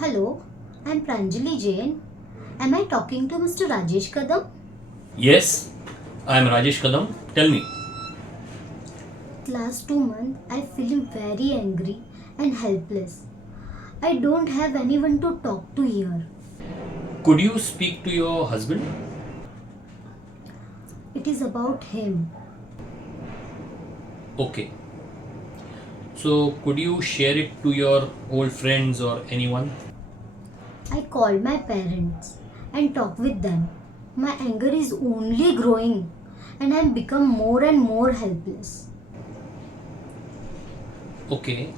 Hello, I'm Pranjali Jain. Am I talking to Mr. Rajesh Kadam? Yes, I am Rajesh Kadam. Tell me. Last 2 months, I feel very angry and helpless. I don't have anyone to talk to here. Could you speak to your husband? It is about him. Okay. So, could you share it to your old friends or anyone? I called my parents and talked with them. My anger is only growing and I'm become more and more helpless. Okay.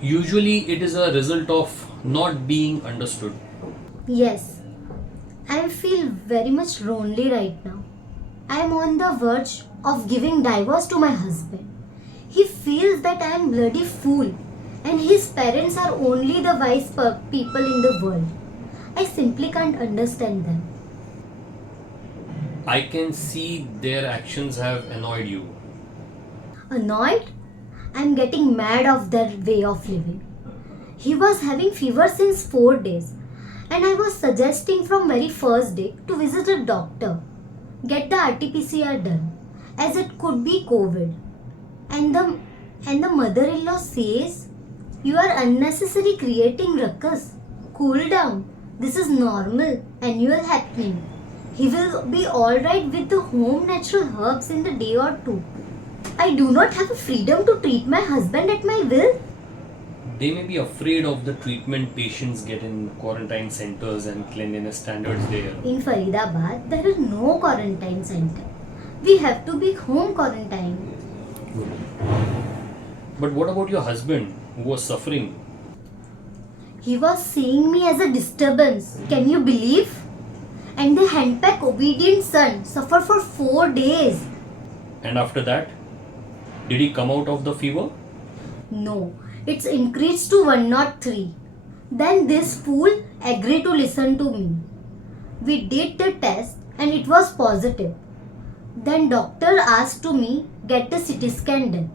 Usually, it is a result of not being understood. Yes, I feel very much lonely right now. I am on the verge of giving divorce to my husband. He feels that I am bloody fool and his parents are only the wise people in the world. I simply can't understand them. I can see their actions have annoyed you. Annoyed? I am getting mad of their way of living. He was having fever since 4 days and I was suggesting from very first day to visit a doctor. Get the RT-PCR done as it could be COVID. And the mother-in-law says, you are unnecessarily creating ruckus. Cool down. This is normal, annual happening. He will be alright with the home natural herbs in the day or two. I do not have a freedom to treat my husband at my will. They may be afraid of the treatment patients get in quarantine centers and cleanliness standards there. In Faridabad, there is no quarantine center. We have to be home quarantine. But what about your husband who was suffering? He was seeing me as a disturbance. Can you believe? And the handpack obedient son suffered for 4 days. And after that, did he come out of the fever? No, it's increased to 103. Then this fool agreed to listen to me. We did the test and it was positive. Then doctor asked to me get the CT scan done.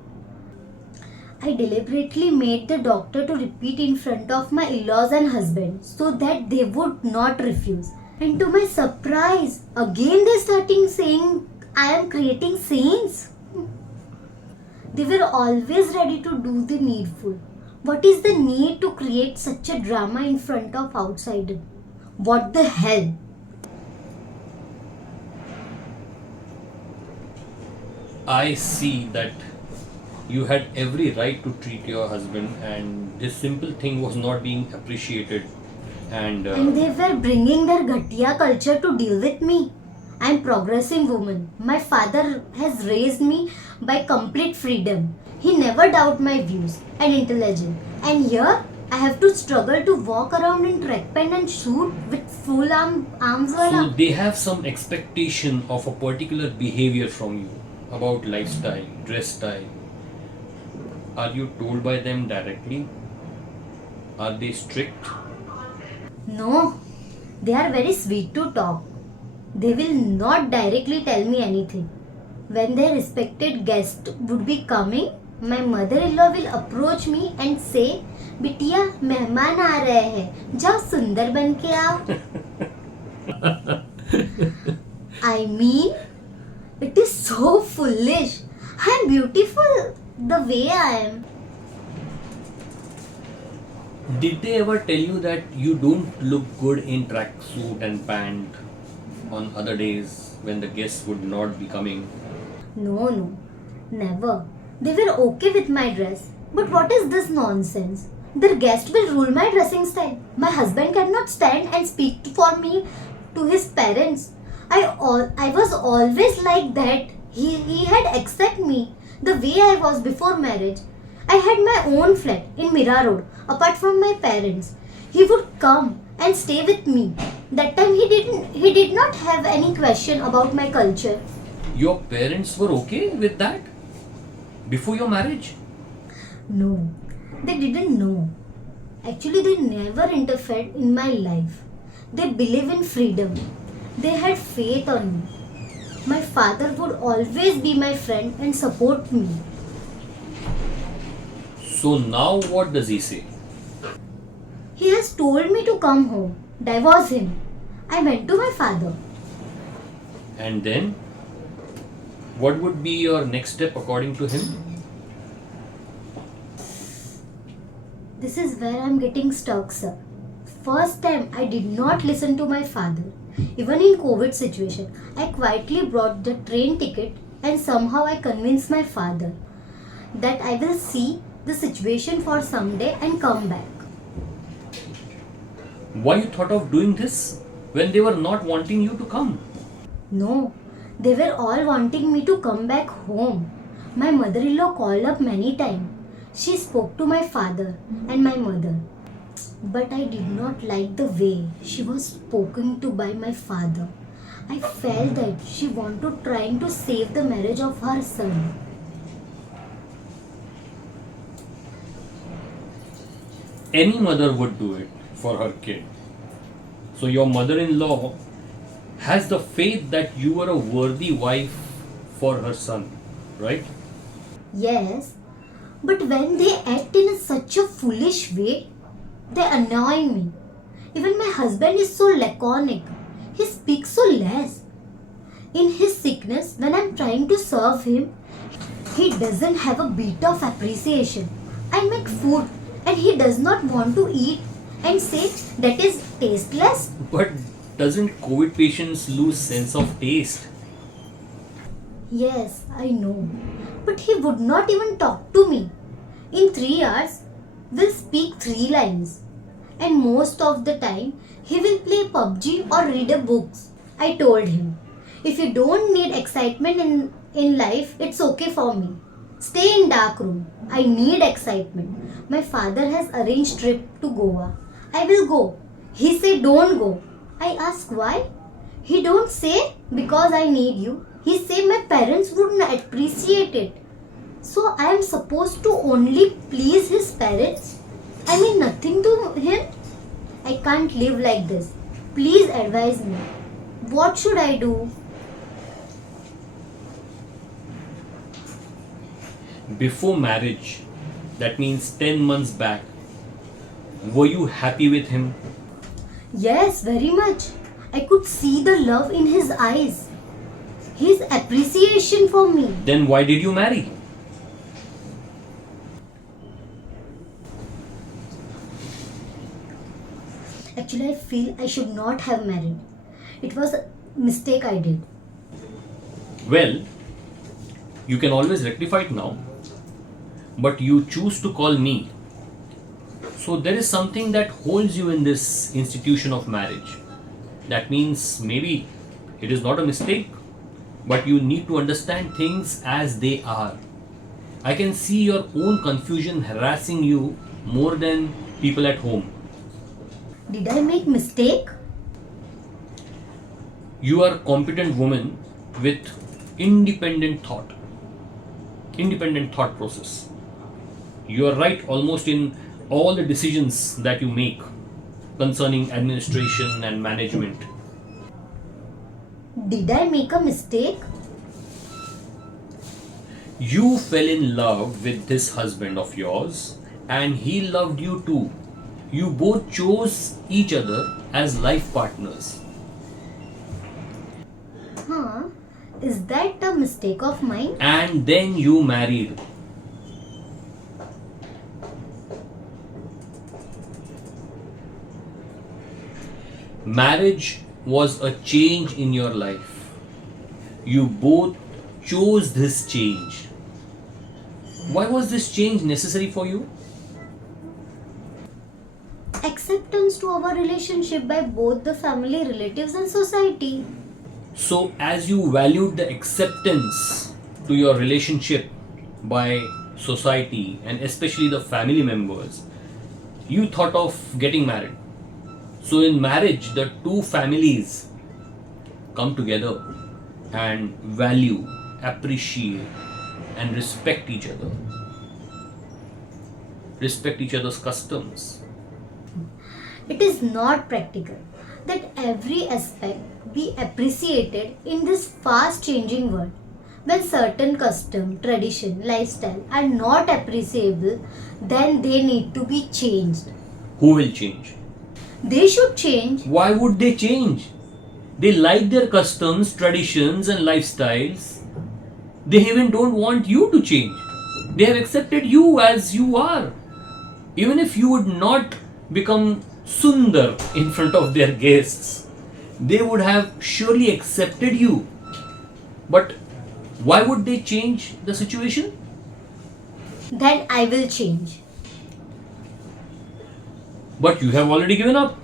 I deliberately made the doctor to repeat in front of my in-laws and husband so that they would not refuse. And to my surprise, again they starting saying I am creating scenes. They were always ready to do the needful. What is the need to create such a drama in front of outsider? What the hell? I see that you had every right to treat your husband, and this simple thing was not being appreciated. And And they were bringing their Ghatiya culture to deal with me. I am progressive woman. My father has raised me by complete freedom. He never doubt my views and intelligence. And here I have to struggle to walk around in track pant and suit with full arms so wala. they have some expectation of a particular behavior from you about lifestyle, dress style. Are you told by them directly? Are they strict? No, they are very sweet to talk. They will not directly tell me anything. When their respected guest would be coming, my mother-in-law will approach me and say, बिटिया मेहमान आ रहे हैं जाओ सुंदर बन के आओ. I mean, it is so foolish. I am beautiful the way I am. Did they ever tell you that you don't look good in tracksuit and pant on other days when the guests would not be coming? No, never. They were okay with my dress. But what is this nonsense? Their guest will rule my dressing style. My husband cannot stand and speak for me to his parents. I was always like that. He had accepted me the way I was before marriage. I had my own flat in Mira Road apart from my parents. He would come and stay with me. That time he did not have any question about my culture. Your parents were okay with that before your marriage? No, they didn't know. Actually, they never interfered in my life. They believe in freedom. They had faith on me. My father would always be my friend and support me. So now what does he say? He has told me to come home, divorce him. I went to my father. And then, what would be your next step according to him? This is where I'm getting stuck, sir. First time I did not listen to my father. Even in COVID situation, I quietly brought the train ticket and somehow I convinced my father that I will see the situation for some day and come back. Why you thought of doing this when they were not wanting you to come? No, they were all wanting me to come back home. My mother-in-law called up many times. She spoke to my father and my mother. But I did not like the way she was spoken to by my father. I felt that she wanted trying to save the marriage of her son. Any mother would do it for her kid. So your mother-in-law has the faith that you are a worthy wife for her son, right? Yes, but when they act in such a foolish way, they annoy me. Even my husband is so laconic. He speaks so less. In his sickness, when I'm trying to serve him, he doesn't have a bit of appreciation. I make food and he does not want to eat and say that is tasteless. But doesn't COVID patients lose sense of taste? Yes, I know. But he would not even talk to me. In 3 hours, we'll speak 3 lines. And most of the time, he will play PUBG or read a books. I told him, if you don't need excitement in life, it's okay for me. Stay in dark room. I need excitement. My father has arranged trip to Goa. I will go. He said don't go. I ask why? He don't say because I need you. He say my parents wouldn't appreciate it. So I am supposed to only please his parents? I mean nothing to him? I can't live like this. Please advise me. What should I do? Before marriage, that means 10 months back, were you happy with him? Yes, very much. I could see the love in his eyes. His appreciation for me. Then why did you marry? Actually, I feel I should not have married. It was a mistake I did. Well, you can always rectify it now, but you choose to call me. So there is something that holds you in this institution of marriage. That means maybe it is not a mistake, but you need to understand things as they are. I can see your own confusion harassing you more than people at home. Did I make mistake? You are a competent woman with independent thought process. You are right almost in all the decisions that you make concerning administration and management. Did I make a mistake? You fell in love with this husband of yours and he loved you too. You both chose each other as life partners. Huh? Is that a mistake of mine? And then you married. Marriage was a change in your life. You both chose this change. Why was this change necessary for you? Acceptance to our relationship by both the family, relatives and society. So, as you valued the acceptance to your relationship by society and especially the family members, you thought of getting married. So, in marriage, the two families come together and value, appreciate, and respect each other. Respect each other's customs. It is not practical that every aspect be appreciated in this fast changing world. When certain custom, tradition, lifestyle are not appreciable, then they need to be changed. Who will change? They should change. Why would they change? They like their customs, traditions, and lifestyles. They even don't want you to change. They have accepted you as you are. Even if you would not become Sundar in front of their guests, they would have surely accepted you. But why would they change the situation? Then I will change. But you have already given up.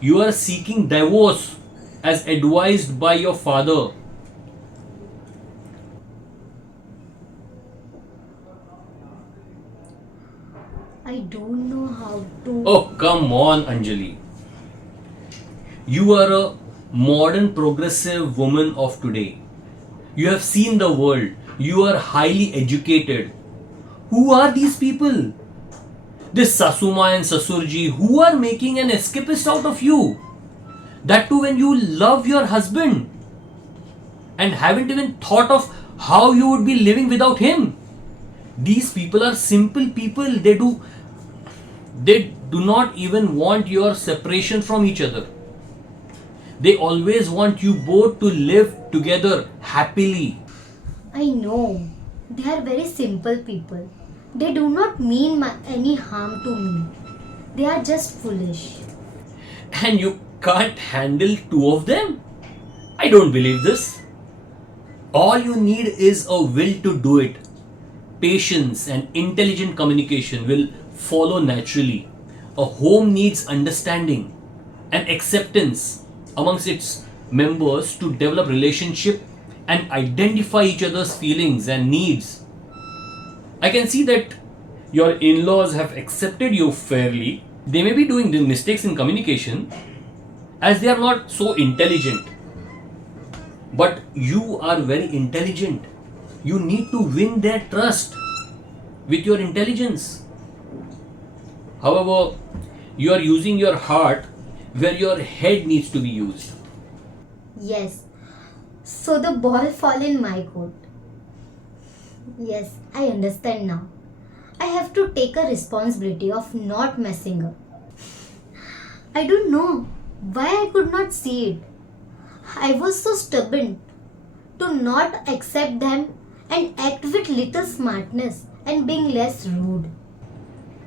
You are seeking divorce as advised by your father. I don't know how to. Oh, come on, Anjali. You are a modern progressive woman of today. You have seen the world. You are highly educated. Who are these people? This Sasuma and Sasurji who are making an escapist out of you. That too when you love your husband and haven't even thought of how you would be living without him. These people are simple people. They do not even want your separation from each other. They always want you both to live together happily. I know. They are very simple people. They do not mean any harm to me. They are just foolish. And you can't handle two of them? I don't believe this. All you need is a will to do it. Patience and intelligent communication will follow naturally. A home needs understanding and acceptance amongst its members to develop relationship and identify each other's feelings and needs. I can see that your in-laws have accepted you fairly. They may be doing the mistakes in communication as they are not so intelligent. But you are very intelligent. You need to win their trust with your intelligence. However, you are using your heart where your head needs to be used. Yes. So the ball fall in my court. Yes, I understand now. I have to take a responsibility of not messing up. I don't know why I could not see it. I was so stubborn to not accept them and act with little smartness and being less rude.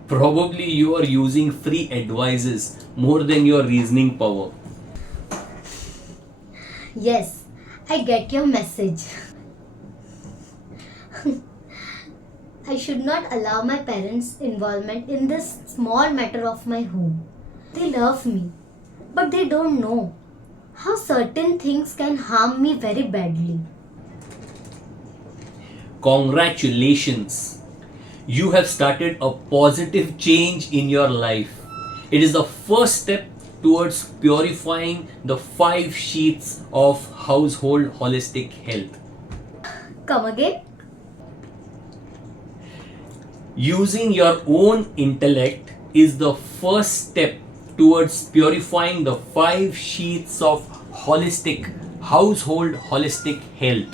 Probably you are using free advices more than your reasoning power. Yes, I get your message. I should not allow my parents' involvement in this small matter of my home. They love me, but they don't know how certain things can harm me very badly. Congratulations! You have started a positive change in your life. It is the first step towards purifying the 5 sheets of household holistic health. Come again? Using your own intellect is the first step towards purifying the 5 sheets of household holistic health.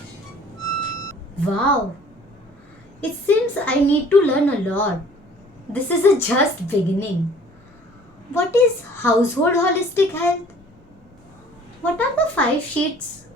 Wow! It seems I need to learn a lot. This is a just beginning. What is household holistic health? What are the 5 sheets?